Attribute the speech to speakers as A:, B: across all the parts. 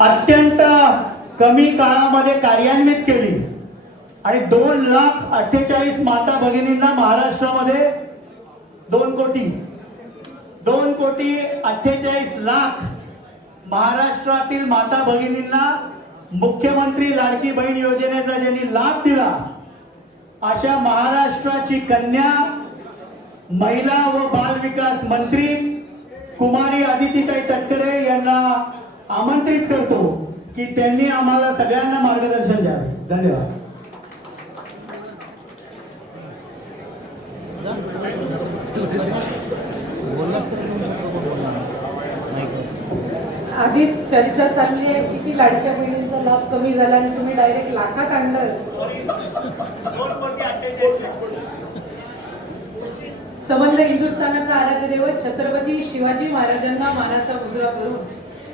A: अत्यंत कमी काळामध्ये कार्यान्वित केली. आणि दोन लाख अठ्ठेचाळीस माता भगिनींना महाराष्ट्रामध्ये दोन कोटी दोन कोटी अठ्ठेचाळीस लाख महाराष्ट्रातील माता भगिनींना मुख्यमंत्री लाडकी बहीण योजनेचा ज्यांनी लाभ दिला अशा महाराष्ट्राची कन्या महिला व बाल विकास मंत्री कुमारी आदितीताई तटकरे यांना आमंत्रित करतो की त्यांनी आम्हाला सगळ्यांना मार्गदर्शन द्यावे. धन्यवाद.
B: आधीच चर्चा चालली आहे किती लाडक्या बहिणींचा लाभ कमी झाला आणि तुम्ही डायरेक्ट लाखात आणलं. संबंध हिंदुस्थानाचा आराध्य दैवत छत्रपती शिवाजी महाराजांना मानाचा मुजरा करून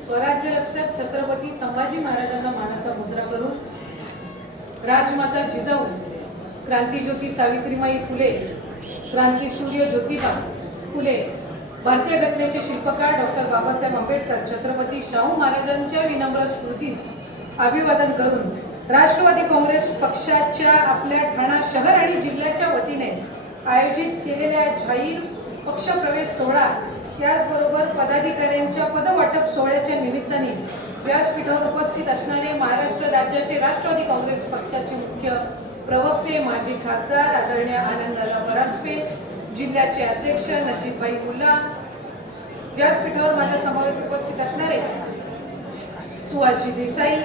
B: स्वराज्य रक्षक छत्रपती संभाजी महाराजांना मानाचा मुजरा करून राजमाता जिजाऊ क्रांतीज्योती सावित्रीमाई फुले क्रांती सूर्य ज्योतिबा फुले भारतीय घटनेचे शिल्पकार डॉक्टर बाबासाहेब आंबेडकर छत्रपती शाहू महाराजांच्या विनम्र स्मृतीस अभिवादन करून राष्ट्रवादी काँग्रेस पक्षाच्या आपल्या ठाणा शहर आणि जिल्ह्याच्या वतीने आयोजित केलेल्या जाहीर पक्षप्रवेश सोहळा त्याचबरोबर पदाधिकाऱ्यांच्या पदवाटप सोहळ्याच्या निमित्ताने व्यासपीठावर उपस्थित असणारे महाराष्ट्र राज्याचे राष्ट्रवादी काँग्रेस पक्षाचे मुख्य प्रवक्ते माजी खासदार आदरणीय आनंददादा परांजपे जिल्ह्याचे अध्यक्ष नजीबभाई मुल्ला व्यासपीठावर माझ्या समवेत उपस्थित असणारे सुहासजी देसाई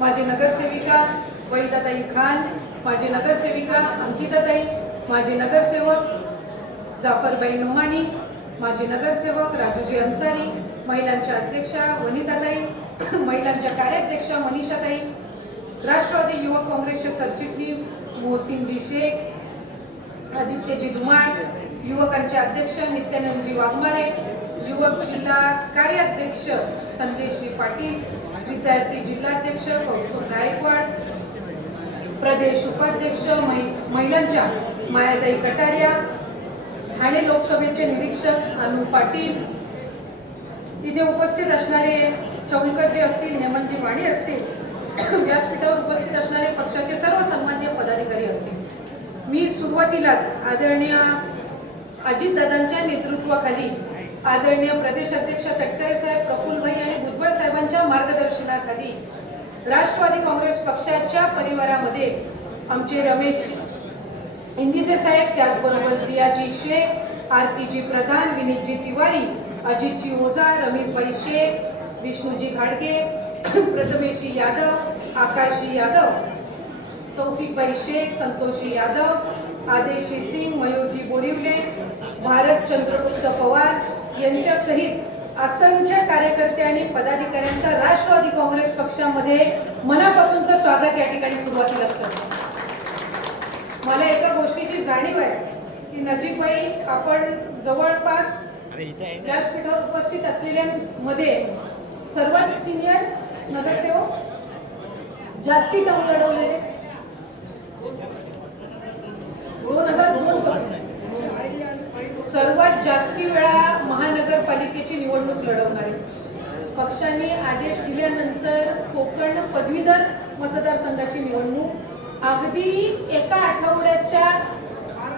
B: माझी नगरसेविका वैदाताई खान माझी नगरसेविका अंकिताताई माझे नगरसेवक जाफरबाई नुमाणी माझे नगरसेवक राजूजी अन्सारी महिलांच्या अध्यक्षा वनिताताई महिलांच्या कार्याध्यक्षा मनीषाताई राष्ट्रवादी युवक काँग्रेसचे सरचिटणीस मोहसिनजी शेख आदित्यजी धुमाळ युवकांचे अध्यक्ष नित्यानंदजी वाघमारे युवक जिल्हा कार्याध्यक्ष संदेशजी पाटील विद्यार्थी जिल्हाध्यक्ष कौस्तुभ गायकवाड प्रदेश उपाध्यक्ष महि महिलांच्या मायाताई कटारिया ठाणे लोकसभेचे निरीक्षक अनु पाटील. तिथे उपस्थित असणारे चौलकर जे असतील हेमंतजी माने असतील व्यासपीठावर उपस्थित असणारे पक्षाचे सर्व सन्मान्य पदाधिकारी असतील. मी सुरुवातीलाच आदरणीय अजितदादांच्या नेतृत्वाखाली आदरणीय प्रदेश अध्यक्ष तटकरे साहेब प्रफुल्लभाई आणि भुजबळ साहेबांच्या मार्गदर्शनाखाली राष्ट्रवादी काँग्रेस पक्षाच्या परिवारामध्ये आमचे रमेश इंदिसे साहेब त्याचबरोबर सियाजी शेख आरतीजी प्रधान विनीतजी तिवारी अजितजी ओझा रमेशभाई शेख विष्णूजी घाडगे प्रथमेशजी यादव आकाशजी यादव तौफिकभाई शेख संतोषजी यादव आदेशजी सिंग मयूरजी बोरिवले भारत चंद्रगुप्त पवार यांच्यासहित असंख्य कार्यकर्ते आणि पदाधिकाऱ्यांचा राष्ट्रवादी काँग्रेस पक्षामध्ये मनापासूनचं स्वागत या ठिकाणी सुरुवातीलाच करतो. मला एका गोष्टीची जाणीव आहे की नजीबबाई आपण जवळपास व्यासपीठावर उपस्थित असलेल्यांमध्ये सर्वात सिनियर नगरसेवक? जास्ती टर्म लढवलेले? दोन हजार दोन सर्वात जास्ती वेळा महानगरपालिकेची निवडणूक लढवणारे. पक्षाने आदेश दिल्यानंतर कोकण पदवीधर मतदारसंघाची निवडणूक अगदी एका आठवड्याच्या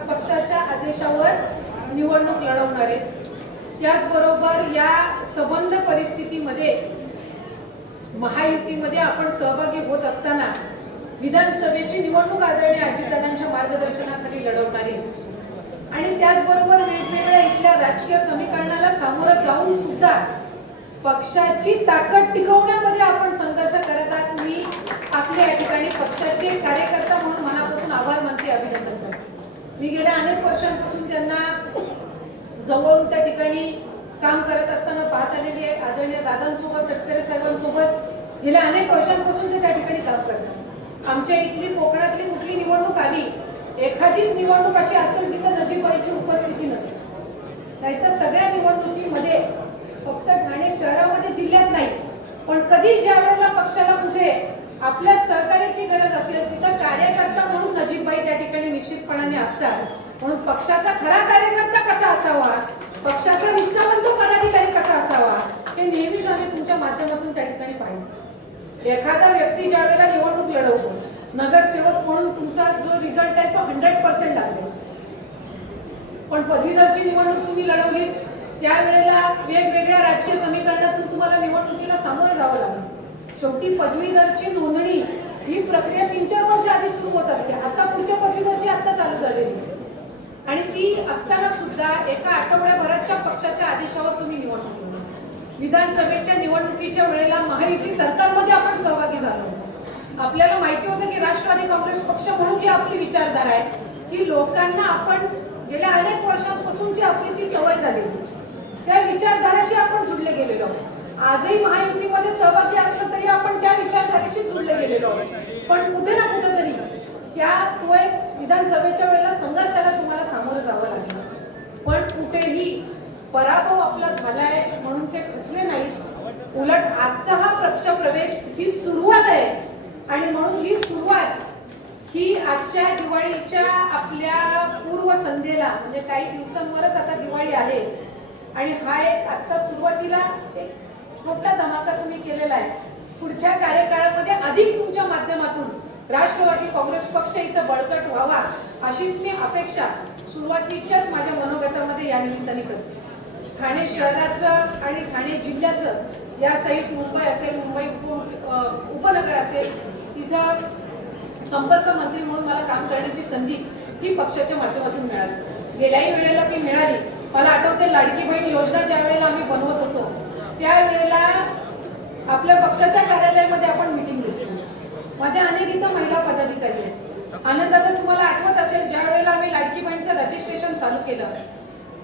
B: पक्षाच्या आदेशावर निवडणूक लढवणारे त्याचबरोबर या संबंध परिस्थितीमध्ये महायुतीमध्ये आपण सहभागी होत असताना विधानसभेची निवडणूक आदरणीय अजितदादांच्या मार्गदर्शनाखाली लढवणारे आणि त्याचबरोबर वेगवेगळ्या इथल्या राजकीय समीकरणाला सामोरं जाऊन सुद्धा पक्षाची ताकद टिकवण्यामध्ये आपण संघर्ष करत आहात. मी या ठिकाणी पक्षाचे कार्यकर्ता म्हणून मनापासून आभार मानते अभिनंदन करते. मी गेल्या अनेक वर्षांपासून त्यांना जवळून त्या ठिकाणी काम करत असताना पाहत आलेली आहे. आदरणीय दादांसोबत तटकरे साहेबांसोबत गेल्या अनेक वर्षांपासून ते त्या ठिकाणी काम करतात. आमच्या इथली कोकणातली कुठली निवडणूक आली एखादीच निवडणूक अशी असेल जिथं नजीबाईची उपस्थिती नसेल. नाहीतर सगळ्या निवडणुकीमध्ये फक्त ठाणे शहरामध्ये जिल्ह्यात नाही पण कधी ज्या वेळेला पक्षाला कुठे आपल्या सहकार्याची गरज असेल तिथं कार्यकर्ता म्हणून नजीबबाई त्या ठिकाणी निश्चितपणाने असतात. म्हणून पक्षाचा खरा कार्यकर्ता कसा असावा? पक्षाचा निष्ठावंत पदाधिकारी कसा असावा? हे नेहमीच आम्ही तुमच्या माध्यमातून त्या ठिकाणी पाहिजे एखादा व्यक्ती ज्या वेळेला निवडणूक लढवतो नगरसेवक म्हणून तुमचा जो रिझल्ट आहे तो हंड्रेड पर्सेंट लागेल पण पदवीधरची निवडणूक तुम्ही लढवली त्यावेळेला वेगवेगळ्या राजकीय समीकरणातून तुम्हाला निवडणुकीला सामोरं जावं लागलं. शेवटी पदवीधरची नोंदणी ही प्रक्रिया तीन चार वर्ष आधी सुरू होत असते. आता पुढच्या पदवीधरची आता चालू झालेली. आणि ती असताना सुद्धा एका आठवड्याभराच्या पक्षाच्या आदेशावर तुम्ही निवडणूक विधानसभेच्या निवडणुकीच्या वेळेला महायुती सरकारमध्ये आपण सहभागी झालो होतो. आपल्याला माहिती होतं की राष्ट्रवादी काँग्रेस पक्ष म्हणून जी आपली विचारधारा आहे ती लोकांना आपण गेल्या अनेक वर्षांपासून जी आपली ती सवय झाली त्या विचारधाराशी आपण जुडले गेलेलो आहोत. आजही महायुतीमध्ये सहभागी असलो तरी आपण त्या विचारधारेशी जुडले गेलेलो आहोत. पण कुठे ना कुठेतरी त्या तो एक विधानसभेच्या वेळेला संघर्षाला तुम्हाला सामोरं जावं लागलं. पण कुठेही पराभव आपला झालाय म्हणून ते खचले नाहीत. उलट आजचा हा प्रक्ष प्रवेश ही सुरुवात आहे. आणि म्हणून ही सुरुवात ही आजच्या दिवाळीच्या आपल्या पूर्व संध्येला म्हणजे काही दिवसांवरच आता दिवाळी आहे. आणि हा एक आत्ता सुरुवातीला एक मोठा धमाका तुम्ही केलेला आहे. पुढच्या कार्यकाळामध्ये अधिक तुमच्या माध्यमातून राष्ट्रवादी काँग्रेस पक्ष इथं बळकट व्हावा अशीच मी अपेक्षा सुरुवातीच्याच माझ्या मनोगतामध्ये या निमित्ताने करते. ठाणे शहराचं आणि ठाणे जिल्ह्याचं या सहित मुंबई असेल मुंबई उप उपनगर असेल इथं संपर्क मंत्री म्हणून मला काम करण्याची संधी ही पक्षाच्या माध्यमातून मिळाली. गेल्याही वेळेला ती मिळाली. मला आठवते लाडकी बहीण योजना ज्या वेळेला आम्ही बनवत होतो त्यावेळेला आपल्या पक्षाच्या कार्यालयामध्ये आपण मिटिंग घेतली. माझ्या अनेक इथं महिला पदाधिकारी आहेत. आनंदात तुम्हाला आठवत असेल ज्या वेळेला आम्ही लाडकी बहिणीचं रजिस्ट्रेशन चालू केलं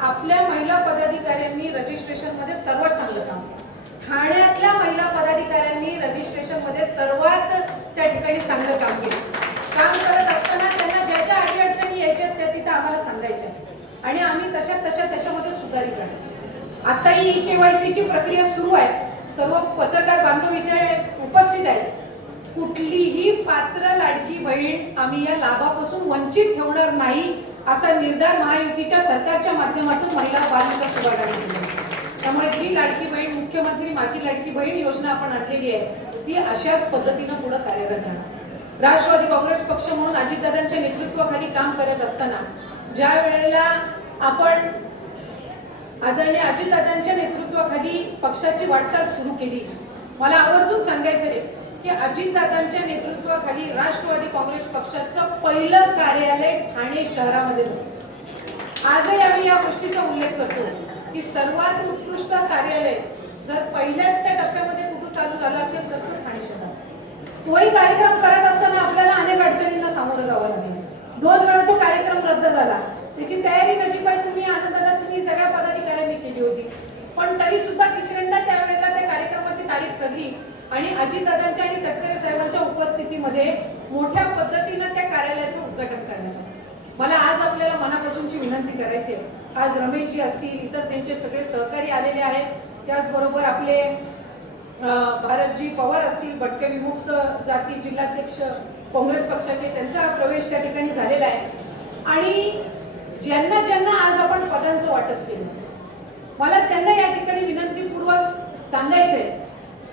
B: आपल्या महिला पदाधिकाऱ्यांनी रजिस्ट्रेशनमध्ये सर्वात चांगलं काम ठाण्यातल्या महिला पदाधिकाऱ्यांनी रजिस्ट्रेशनमध्ये सर्वात त्या ठिकाणी चांगलं काम केलं. काम करत असताना त्यांना ज्या ज्या अडीअडचणी यायच्या त्या तिथं आम्हाला सांगायच्या. आणि आम्ही कशा कशा त्याच्यामध्ये सुधारी करायचं आता ही केवायसीची प्रक्रिया सुरू आहे. सर्व पत्रकार बांधव इथे उपस्थित आहेत. कुठलीही पात्र लाडकी बहीण आम्ही या लाभापासून वंचित ठेवणार नाही असा निर्धार महायुतीच्या सरकारच्या माध्यमातून महिला बालविकास विभागाने दिला. त्यामुळे जी लाडकी बहीण मुख्यमंत्री माझी लाडकी बहीण योजना आपण आणलेली आहे ती अशाच पद्धतीनं पुढे कार्यरत राहणार. राष्ट्रवादी काँग्रेस पक्ष म्हणून अजितदादांच्या नेतृत्वाखाली काम करत असताना ज्या वेळेला आपण आदरणीय अजितदादांच्या नेतृत्वाखाली पक्षाची वाटचाल सुरू केली. मला आवर्जून सांगायचे की अजितदादांच्या नेतृत्वाखाली राष्ट्रवादी काँग्रेस पक्षाचं पहिलं कार्यालय ठाणे शहरामध्ये झालं. आजही आम्ही या गोष्टीचा उल्लेख करतो की सर्वात उत्कृष्ट कार्यालय जर पहिल्याच त्या टप्प्यामध्ये कुठं चालू झालं असेल तर तो ठाणे शहरात तोही कार्यक्रम करत असताना आपल्याला अनेक अडचणींना सामोरं जावं लागेल. दोन वेळा तो कार्यक्रम रद्द झाला. त्याची तयारी नजीबाई तुम्ही आनंदाला तुम्ही सगळ्या पदाधिकाऱ्यांनी केली होती. पण तरी सुद्धा तिसऱ्यांदा त्यावेळेला त्या कार्यक्रमाची तारीख ठरली आणि अजितदादांच्या आणि तटकरे साहेबांच्या उपस्थितीमध्ये मोठ्या पद्धतीनं त्या कार्यालयाचं उद्घाटन करण्यात आलं. मला आज आपल्याला मनापासूनची विनंती करायची आहे. आज रमेशजी असतील इतर त्यांचे सगळे सहकारी आलेले आहेत. त्याचबरोबर आपले भारतजी पवार असतील भटके विमुक्त जाती जिल्हाध्यक्ष काँग्रेस पक्षाचे त्यांचा प्रवेश त्या ठिकाणी झालेला आहे. आणि ज्यांना ज्यांना आज आपण पदांचं वाटप केलं मला त्यांना या ठिकाणी विनंतीपूर्वक सांगायचं आहे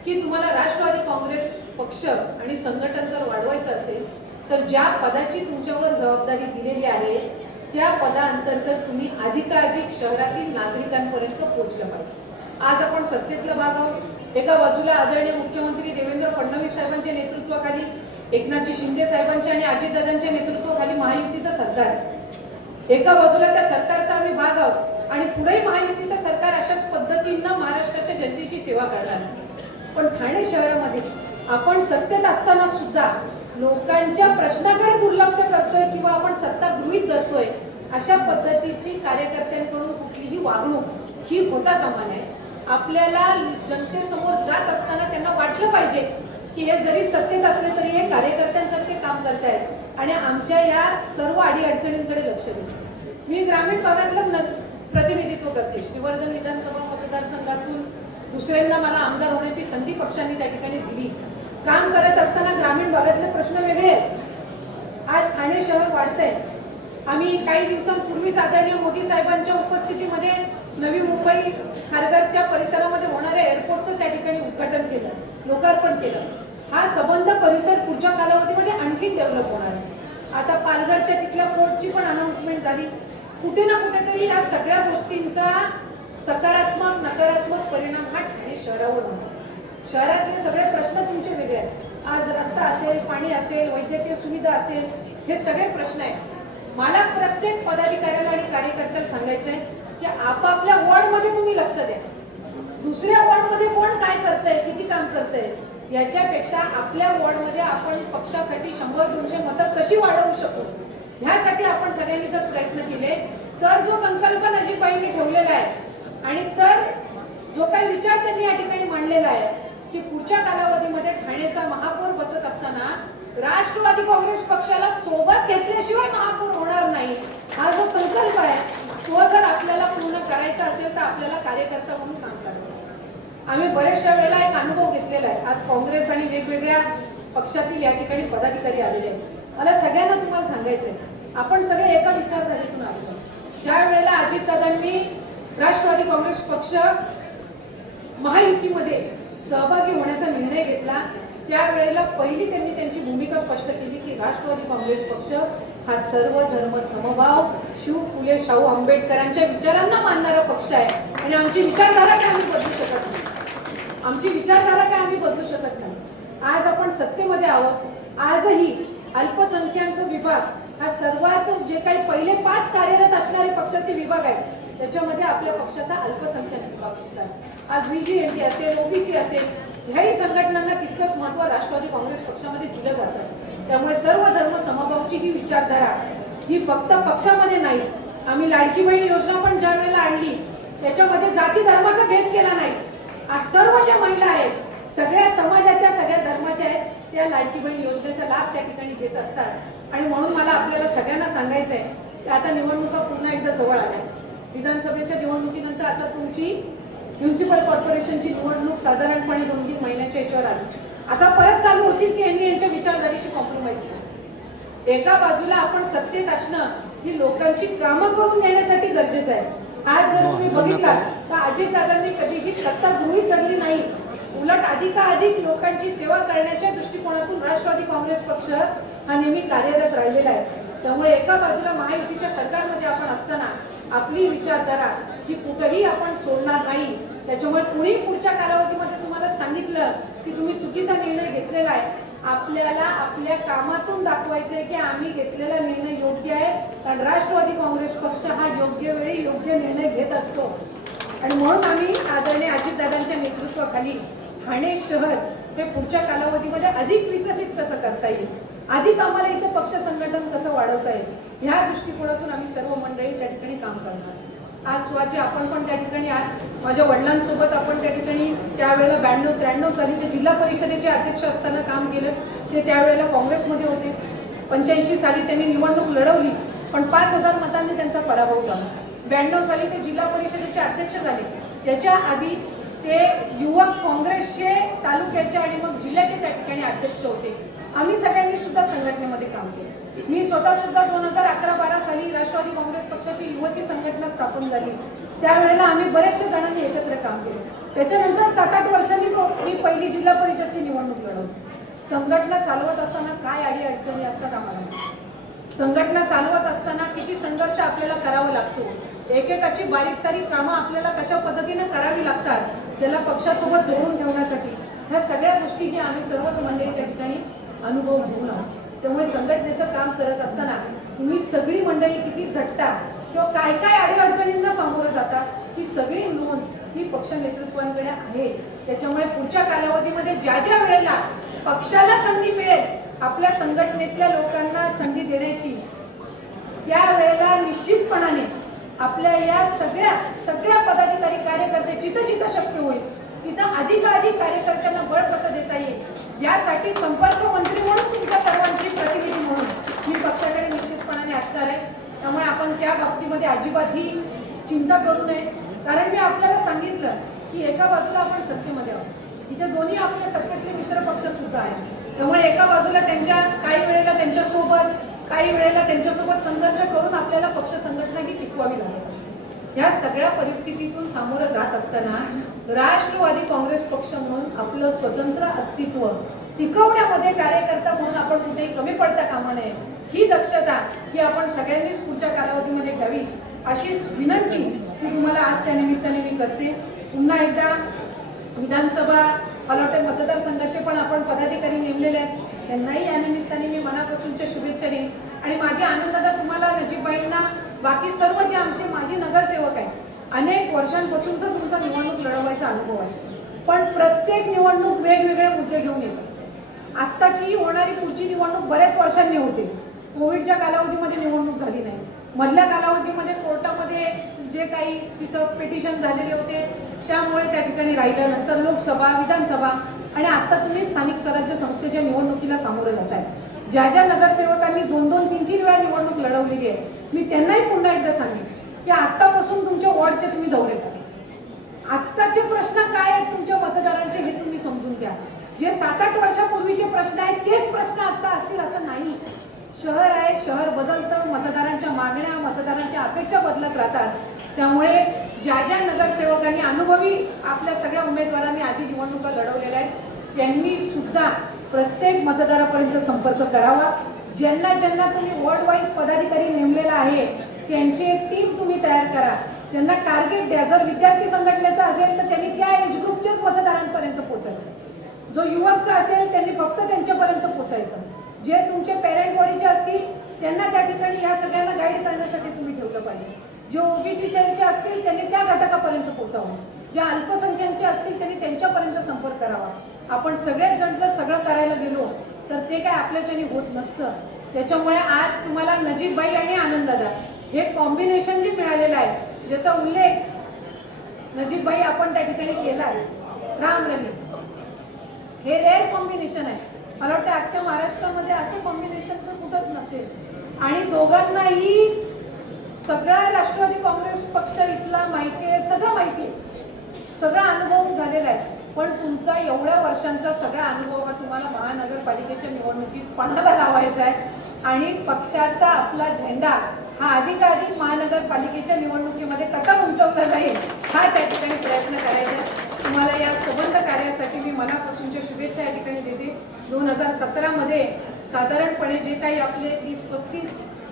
B: की तुम्हाला राष्ट्रवादी काँग्रेस पक्ष आणि संघटन जर वाढवायचं असेल तर ज्या पदाची तुमच्यावर जबाबदारी दिलेली आहे त्या पदाअंतर्गत तुम्ही अधिकाधिक शहरातील नागरिकांपर्यंत पोहोचलं पाहिजे आज आपण सत्तेतलं भाग आहोत एका बाजूला आदरणीय मुख्यमंत्री देवेंद्र फडणवीस साहेबांच्या नेतृत्वाखाली एकनाथजी शिंदे साहेबांच्या आणि अजितदादांच्या नेतृत्वाखाली महायुतीचं सरकार आहे. एका बाजूला त्या सरकारचा आम्ही भाग आहोत आणि पुढेही महायुतीचं सरकार अशाच पद्धतीनं महाराष्ट्राच्या जनतेची सेवा करणार आहे. पण ठाणे शहरामध्ये आपण सत्तेत असताना सुद्धा लोकांच्या प्रश्नाकडे दुर्लक्ष करतोय किंवा आपण सत्ता गृहीत धरतोय अशा पद्धतीची कार्यकर्त्यांकडून कुठलीही वागणूक ही होता कामा नये आपल्याला जनतेसमोर जात असताना त्यांना वाटलं पाहिजे की हे जरी सत्तेत असले तरी हे कार्यकर्त्यांसारखे काम करतायत आणि आमच्या या सर्व अडीअडचणींकडे लक्ष दिलं मी ग्रामीण भागातलं न- प्रतिनिधित्व करते. श्रीवर्धन विधानसभा मतदारसंघातून दुसऱ्यांदा मला आमदार होण्याची संधी पक्षांनी त्या ठिकाणी दिली. काम करत असताना ग्रामीण भागातले प्रश्न वेगळे आहेत. आज ठाणे शहर वाढतंय. आम्ही काही दिवसांपूर्वीच आदरणीय मोदी साहेबांच्या उपस्थितीमध्ये नवी मुंबई खारघरच्या परिसरामध्ये होणाऱ्या एअरपोर्टचं त्या ठिकाणी उद्घाटन केलं लोकार्पण केलं. हा संबंध परिसर पुढच्या कालावधीमध्ये आणखी डेव्हलप होणार आहे. आता पालघरच्या तिथल्या कोर्टची पण अनाऊन्समेंट झाली. कुठे ना कुठेतरी या सगळ्या गोष्टींचा सकारात्मक नकारात्मक परिणाम हा ठाणे शहरावर होतो शहरातले सगळे प्रश्न तुमचे वेगळे आहेत. आज रस्ता असेल पाणी असेल वैद्यकीय सुविधा असेल हे सगळे प्रश्न आहेत. मला प्रत्येक पदाधिकाऱ्याला आणि कार्यकर्त्याला सांगायचं आहे की आपापल्या वॉर्डमध्ये तुम्ही लक्ष द्या. दुसऱ्या वॉर्डमध्ये कोण काय करतंय किती काम करतंय? याच्यापेक्षा आपल्या वॉर्डमध्ये आपण पक्षासाठी शंभर दोनशे मतं कशी वाढवू शकू? ह्यासाठी आपण सगळ्यांनी जर प्रयत्न केले तर जो संकल्प नजीबाईंनी ठेवलेला आहे आणि तर जो काही विचार त्यांनी या ठिकाणी मांडलेला आहे की पुढच्या कालावधीमध्ये ठाण्याचा महापौर बसत असताना राष्ट्रवादी काँग्रेस पक्षाला सोबत घेतल्याशिवाय महापौर होणार नाही. हा जो संकल्प आहे तो जर आपल्याला पूर्ण करायचा असेल तर आपल्याला कार्यकर्ता म्हणून काम आम्ही बऱ्याचशा वेळेला एक अनुभव घेतलेला आहे. आज काँग्रेस आणि वेगवेगळ्या पक्षातील या ठिकाणी पदाधिकारी आलेले आहेत. मला सगळ्यांना तुम्हाला सांगायचंय आपण सगळे एका विचारधारेतून आलो. ज्या वेळेला अजितदादांनी राष्ट्रवादी काँग्रेस पक्ष महायुतीमध्ये सहभागी होण्याचा निर्णय घेतला त्यावेळेला पहिली त्यांनी त्यांची भूमिका स्पष्ट केली की राष्ट्रवादी काँग्रेस पक्ष हा सर्व धर्म समभाव शिव फुले शाहू आंबेडकरांच्या विचारांना मानणारा पक्ष आहे. आणि आमची विचारधारा काय आम्ही बदलू शकत नाही. आमची विचारधारा काय आम्ही बदलू शकत नाही. आज आपण सत्तेमध्ये आहोत. आजही अल्पसंख्याक विभाग हा सर्वात जे काही पहिले पाच कार्यरत असणारे पक्षाचे विभाग आहेत त्याच्यामध्ये आपल्या पक्षाचा अल्पसंख्याक विभाग सुद्धा आहे. आज टी असेल ओबीसी असेल ह्याही संघटनांना तितकंच महत्त्व राष्ट्रवादी काँग्रेस पक्षामध्ये दिलं जातं. त्यामुळे सर्व धर्म समभावची ही विचारधारा ही फक्त पक्षामध्ये नाही आम्ही लाडकी बहीण योजना पण ज्या वेळेला आणली त्याच्यामध्ये जाती धर्माचा भेद केला नाही आज सर्व ज्या महिला आहेत सगळ्या समाजाच्या सगळ्या धर्माच्या आहेत त्या लाडकी बहीण योजनेचा लाभ त्या ठिकाणी घेत असतात. आणि म्हणून मला आपल्याला सगळ्यांना सांगायचं आहे की आता निवडणुका पुन्हा एकदा जवळ आल्या. विधानसभेच्या निवडणुकीनंतर आता तुमची म्युन्सिपल कॉर्पोरेशनची निवडणूक साधारणपणे दोन तीन महिन्याच्या याच्यावर आली. आता परत चालू होतील की यांनी यांच्या विचारधारेशी कॉम्प्रोमाइज नाही. एका बाजूला आपण सत्तेत असणं ही लोकांची कामं करून देण्यासाठी गरजेचं आहे. आज जर तुम्ही बघितला तर अजितदादांनी कधीही सत्ता गृहीत धरली नाही. उलट अधिकाधिक लोकांची सेवा करण्याच्या दृष्टिकोनातून राष्ट्रवादी काँग्रेस पक्ष हा नेहमी कार्यरत राहिलेला आहे. त्यामुळे एका बाजूला महायुतीच्या सरकारमध्ये आपण असताना आपली विचारधारा ही कुठेही आपण सोडणार नाही. त्याच्यामुळे कुणी पुढच्या कालावधीमध्ये तुम्हाला सांगितलं की तुम्ही चुकीचा निर्णय घेतलेला आहे आपल्याला आपल्या कामातून दाखवायचंय की आम्ही घेतलेला निर्णय योग्य आहे. कारण राष्ट्रवादी काँग्रेस पक्ष हा योग्य वेळी योग्य निर्णय घेत असतो. आणि म्हणून आम्ही आदरणीय अजितदादांच्या नेतृत्वाखाली ठाणे शहर हे पुढच्या कालावधीमध्ये अधिक विकसित कसं करता येईल? अधिक आम्हाला इथं पक्ष संघटन कसं वाढवता येईल? ह्या दृष्टिकोनातून आम्ही सर्व मंडळी त्या ठिकाणी काम करणार. आज स्वाजी आपण पण त्या ठिकाणी आज माझ्या वडिलांसोबत आपण त्या ठिकाणी त्यावेळेला ब्याण्णव त्र्याण्णव साली ते जिल्हा परिषदेचे अध्यक्ष असताना काम केलं. ते त्यावेळेला काँग्रेसमध्ये होते. पंच्याऐंशी साली त्यांनी निवडणूक लढवली पण पाच हजार मतांनी त्यांचा पराभव झाला. ब्याण्णव साली ते जिल्हा परिषदेचे अध्यक्ष झाले. त्याच्या आधी ते युवक काँग्रेसचे तालुक्याचे आणि मग जिल्ह्याचे त्या ठिकाणी अध्यक्ष होते. आम्ही सगळ्यांनी सुद्धा संघटनेमध्ये काम केलं. मी स्वतः सुद्धा दोन हजार अकरा बारा साली राष्ट्रवादी काँग्रेस पक्षाची युवती संघटना स्थापन झाली. त्यावेळेला आम्ही बऱ्याचशा जणांनी एकत्र काम केलं. त्याच्यानंतर सात आठ वर्षांनी मी पहिली जिल्हा परिषदची निवडणूक लढवली. संघटना चालवत असताना काय आडी अडचणी असतात आम्हाला संघटना चालवत असताना किती संघर्ष आपल्याला करावा लागतो. एकेकाची बारीक सारीक कामं आपल्याला कशा पद्धतीने करावी लागतात त्याला पक्षासोबत जोडून ठेवण्यासाठी. ह्या सगळ्या गोष्टी आम्ही सर्वच मंडळी त्या ठिकाणी अनुभव घेऊन आहोत. त्यामुळे संघटनेचं काम करत असताना तुम्ही सगळी मंडळी किती झटता किंवा काय काय अडीअडचणींना सामोरं जाता ही सगळी नोंद ही पक्ष नेतृत्वांकडे आहे. त्याच्यामुळे पुढच्या कालावधीमध्ये ज्या ज्या वेळेला पक्षाला संधी मिळेल आपल्या संघटनेतल्या लोकांना संधी देण्याची त्या वेळेला निश्चितपणाने आपल्या या सगळ्या सगळ्या पदाधिकारी कार्यकर्ते जिथं जिथं शक्य होईल तिथं अधिकाधिक कार्यकर्त्यांना बळ कसं देता येईल यासाठी संपर्क मंत्री म्हणून तुमच्या सर्वांची प्रतिनिधी म्हणून मी पक्षाकडे निश्चितपणाने असणार आहे. त्यामुळे आपण त्या बाबतीमध्ये अजिबात ही चिंता करू नये. कारण मी आपल्याला सांगितलं की एका बाजूला आपण सत्तेमध्ये आहोत. इथे दोन्ही आपल्या सत्तेतले मित्र पक्ष सुद्धा आहेत. त्यामुळे एका बाजूला त्यांच्या काही वेळेला त्यांच्यासोबत काही वेळेला त्यांच्यासोबत संघर्ष करून आपल्याला पक्ष संघटना ही टिकवावी लागेल. या सगळ्या परिस्थितीतून सामोरं जात असताना राष्ट्रवादी काँग्रेस पक्ष म्हणून आपलं स्वतंत्र अस्तित्व टिकवण्यामध्ये कार्यकर्ता म्हणून आपण कुठेही कमी पडता कामा नये. ही दक्षता ही आपण सगळ्यांनीच पुढच्या कालावधीमध्ये घ्यावी. अशीच विनंती मी तुम्हाला आज त्या निमित्ताने मी करते. पुन्हा एकदा विधानसभा मला वाटतं मतदारसंघाचे पण आपण पदाधिकारी नेमलेले आहेत. त्यांनाही या निमित्ताने मी मनापासूनच्या शुभेच्छा देईन. आणि माझी आनंदादा तुम्हाला नजीबाईंना बाकी सर्व जे आमचे माजी नगरसेवक आहेत अनेक वर्षांपासूनचा तुमचा निवडणूक लढवायचा अनुभव आहे पण प्रत्येक निवडणूक वेगवेगळे मुद्दे घेऊन येत असते. आत्ताची होणारी पुढची निवडणूक बऱ्याच वर्षांनी होते. कोविडच्या कालावधीमध्ये निवडणूक झाली नाही. मधल्या कालावधीमध्ये कोर्टामध्ये जे काही तिथं पिटिशन झालेले होते त्यामुळे त्या ठिकाणी राहिलं. नंतर लोकसभा विधानसभा आणि आत्ता तुम्ही स्थानिक स्वराज्य संस्थेच्या निवडणुकीला सामोरं जात आहे ज्या ज्या नगरसेवकांनी दोन दोन तीन तीन वेळा निवडणूक लढवलेली आहे मी त्यांनाही पुन्हा एकदा सांगेन. की आत्तापासून तुमच्या वॉर्डचे तुम्ही दौरे करा. आत्ताचे प्रश्न काय आहेत तुमच्या मतदारांचे हे तुम्ही समजून घ्या. जे सात आठ वर्षापूर्वीचे प्रश्न आहेत तेच प्रश्न आत्ता असतील असं नाही. शहर आहे शहर बदलतं मतदारांच्या मागण्या मतदारांच्या अपेक्षा बदलत राहतात. त्यामुळे ज्या ज्या नगरसेवकांनी अनुभवी आपल्या सगळ्या उमेदवारांनी आधी निवडणुका लढवलेल्या आहेत त्यांनी सुद्धा प्रत्येक मतदारापर्यंत संपर्क करावा. ज्यांना ज्यांना तुम्ही वॉर्ड वाईज पदाधिकारी नेमलेला आहे त्यांची एक टीम तुम्ही तयार करा. त्यांना टार्गेट द्या. जर विद्यार्थी संघटनेचा असेल तर त्यांनी त्या एज ग्रुपच्याच मतदारांपर्यंत पोहोचायचं जो युवकचा असेल त्यांनी फक्त त्यांच्यापर्यंत पोहोचायचं जे तुमचे पेरेंट बॉडीचे असतील त्यांना त्या ठिकाणी या सगळ्यांना गाईड करण्यासाठी तुम्ही ठेवलं पाहिजे. जे ओबीसी सेलचे असतील त्यांनी त्या घटकापर्यंत पोहोचावं ज्या अल्पसंख्याकचे असतील त्यांनी त्यांच्यापर्यंत संपर्क करावा. आपण सगळेच जण जर सगळं करायला गेलो तर ते काय आपल्याच्याने होत नसतं. त्याच्यामुळे आज तुम्हाला नजीबबाई आणि आनंददादा हे कॉम्बिनेशन जे मिळालेलं आहे ज्याचा उल्लेख नजीबबाई आपण त्या ठिकाणी केला राम रहीम हे रेअर कॉम्बिनेशन आहे. मला वाटतं आजच्या महाराष्ट्रामध्ये असं कॉम्बिनेशन तर कुठंच नसेल. आणि दोघांनाही सगळा राष्ट्रवादी काँग्रेस पक्ष इथला माहिती आहे सगळं माहिती आहे. सगळा अनुभव झालेला आहे. पण तुमचा एवढ्या वर्षांचा सगळा अनुभव हा तुम्हाला महानगरपालिकेच्या निवडणुकीत पणाला लावायचा आहे. आणि पक्षाचा आपला झेंडा हा अधिकाधिक महानगरपालिकेच्या निवडणुकीमध्ये कसा उंचवला जाईल हा त्या ठिकाणी प्रयत्न करायचा तुम्हाला या संबंध कार्यासाठी मी मनापासूनच्या शुभेच्छा या ठिकाणी देते. दोन हजार सतरामध्ये साधारणपणे जे काही आपले तीस पस्तीस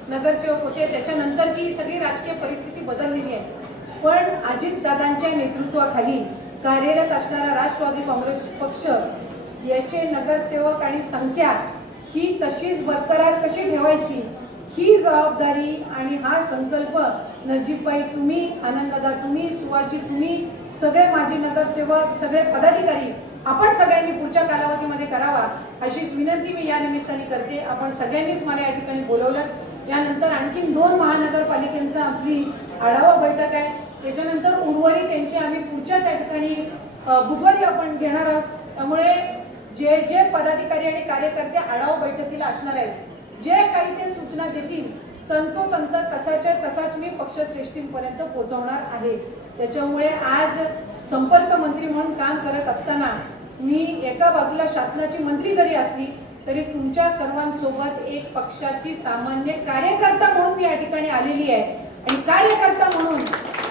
B: नगरसेवक होते त्याच्यानंतरची ही सगळी राजकीय परिस्थिती बदललेली आहे. पण अजितदादांच्या नेतृत्वाखाली कार्यरत असणारा राष्ट्रवादी काँग्रेस पक्ष याचे नगरसेवक आणि संख्या ही तशीच बरकरार कशी ठेवायची ही जबाबदारी आणि हा संकल्प नजीबबाई तुम्ही आनंददा तुम्ही सुवाजी तुम्ही सगळे माजी नगरसेवक सगळे पदाधिकारी आपण सगळ्यांनी पुढच्या कालावधीमध्ये करावा अशीच विनंती मी या निमित्ताने करते. आपण सगळ्यांनीच मला या ठिकाणी बोलवलं. यानंतर आणखीन दोन महानगरपालिकेंचा आपली आढावा बैठक आहे. त्याच्यानंतर उर्वरित यांची आम्ही पुढच्या त्या ठिकाणी बुधवारी आपण घेणार आहोत. त्यामुळे जे जे पदाधिकारी आणि कार्यकर्ते आढावा बैठकीला असणार आहेत जे काही ते सूचना देतील तंतोतंत तसाच्या तसाच मी पक्षश्रेष्ठींपर्यंत पोहोचवणार आहे. त्याच्यामुळे आज संपर्क मंत्री म्हणून काम करत असताना मी एका बाजूला शासनाची मंत्री जरी असली तरी तुमच्या सर्वांसोबत एक पक्षाची सामान्य कार्यकर्ता म्हणून मी या ठिकाणी आलेली आहे. आणि कार्यकर्ता म्हणून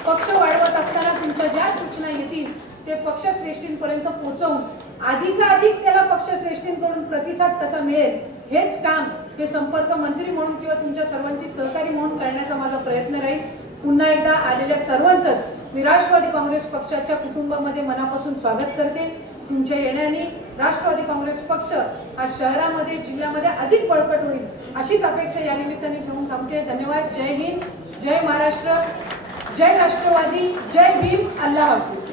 B: पक्ष वाढवत असताना तुमच्या ज्या सूचना येतील ते पक्षश्रेष्ठींपर्यंत पोहोचवून अधिकाधिक त्याला पक्षश्रेष्ठींकडून प्रतिसाद कसा मिळेल हेच काम हे संपर्क मंत्री म्हणून किंवा तुमच्या सर्वांची सहकारी म्हणून करण्याचा माझा प्रयत्न राहील. पुन्हा एकदा आलेल्या सर्वांचंच मी राष्ट्रवादी काँग्रेस पक्षाच्या कुटुंबामध्ये मनापासून स्वागत करते. तुमच्या येण्याने राष्ट्रवादी काँग्रेस पक्ष हा शहरामध्ये जिल्ह्यामध्ये अधिक बळकट होईल अशीच अपेक्षा या निमित्ताने ठेवून थांबते. धन्यवाद. जय हिंद. जय महाराष्ट्र. जय राष्ट्रवादी. जय भीम. अल्लाह हाफिज.